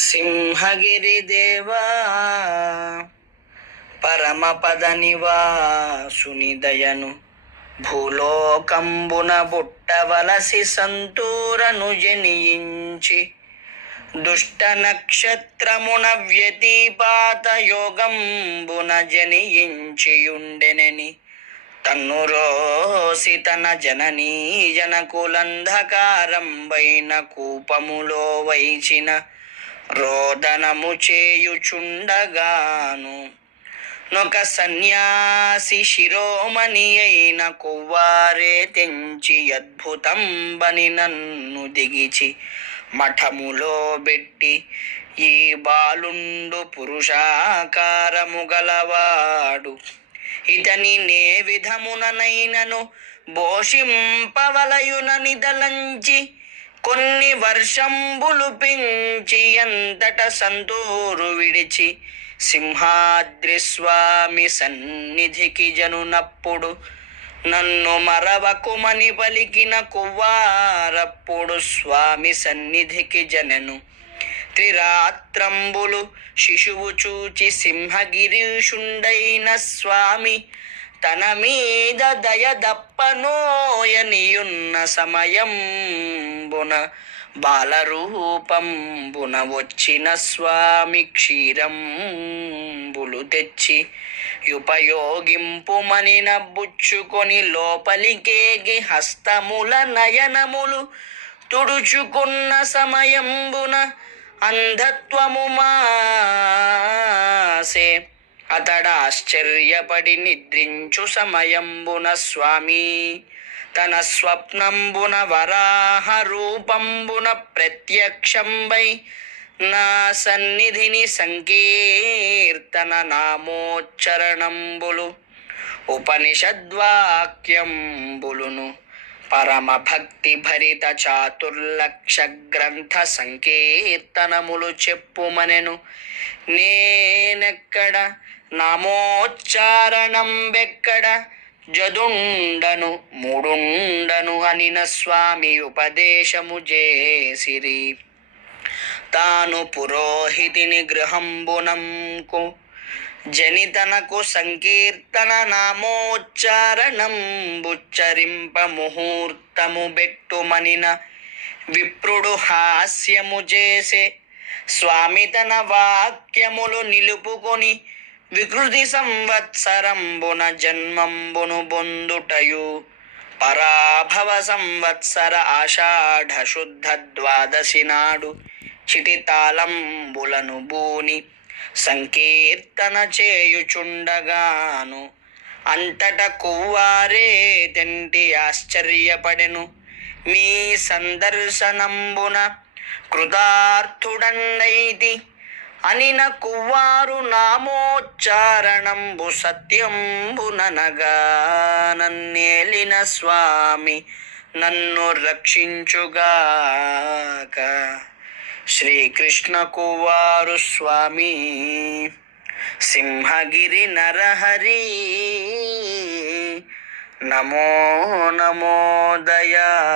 సింహగిరిదేవా పరమపద నివాసుని దయను భూలోకంబున బుట్టవలసి సంతూరను జనియించి దుష్ట నక్షత్రమున వ్యతిపాత యోగంబున జనియించియుండెనని తన్నురోసి తన జననీ జనకులంధకారంబైన కూపములో వైచిన రోదనము చేయుచుండగాను నొక సన్యాసి శిరోమణి అయిన కొవ్వారే తెంచి అద్భుతం బని నన్ను దిగిచి మఠములో పెట్టి ఈ బాలుండు పురుషాకారము గలవాడు. ఇతని నే విధముననైనను భోషింపవలయునని దలంచి కొన్ని వర్షంబులు పెంచి ఎంతట సంతూరు విడిచి సింహాద్రి స్వామి సన్నిధికి జనునప్పుడు నన్ను మరవకుమని పలికిన కువ్వారప్పుడు స్వామి సన్నిధికి జనను. త్రిరాత్రంబులు శిశువు చూచి సింహగిరీషుండైన స్వామి తన మీద దయ దప్పనోయనియున్న సమయంబున బాలరూపంబున వచ్చిన స్వామి క్షీరంబులు తెచ్చి ఉపయోగింపుమని నబ్బుచ్చుకొని లోపలికేగి హస్తముల నయనములు తుడుచుకున్న సమయంబున అంధత్వము మాసే. అతడ ఆశ్చర్యపడి నిద్రించు సమయంబున స్వామి తన స్వప్నంబున వరాహ రూపంబున ప్రత్యక్షంబై నా సన్నిధిని సంకీర్తన నామోచ్చరణంబులు ఉపనిషద్వాక్యంబులును పరమ భక్తి భరిత చాతుర్లక్ష గ్రంథ సంకీర్తనములు చెప్పుమనెను. నేనెక్కడ నామోచ్చారణం వెక్కడ జదుండను మూడుండను అనిన స్వామి ఉపదేశము చేసిరి. తాను పురోహితిని గృహంబునంకు జనితనకు సంకీర్తన నామోచ్చారణంబుచ్చరింప ముహూర్తము బెట్టుమనిన విప్రుడు హాస్యము చేసే స్వామి తన వాక్యములు నిలుపుకొని వికృతి సంవత్సరంబున జన్మంబును బొందుటయు. పరాభవ సంవత్సర ఆషాఢ శుద్ధ ద్వాదశి నాడు చిటితాళంబులను బూని సంకీర్తన చేయుచుండగాను అంతట కువ్వారే తెంటి ఆశ్చర్యపడెను. మీ సందర్శనంబున కృతార్థుడండైతి అనిన కువ్వారు నామోచ్చారణంబు సత్యంబుననగా నన్నేలిన స్వామి నన్ను రక్షించుగాక. శ్రీకృష్ణ కువారు స్వామి సింహగిరి నరహరి నమో నమో దయానిధి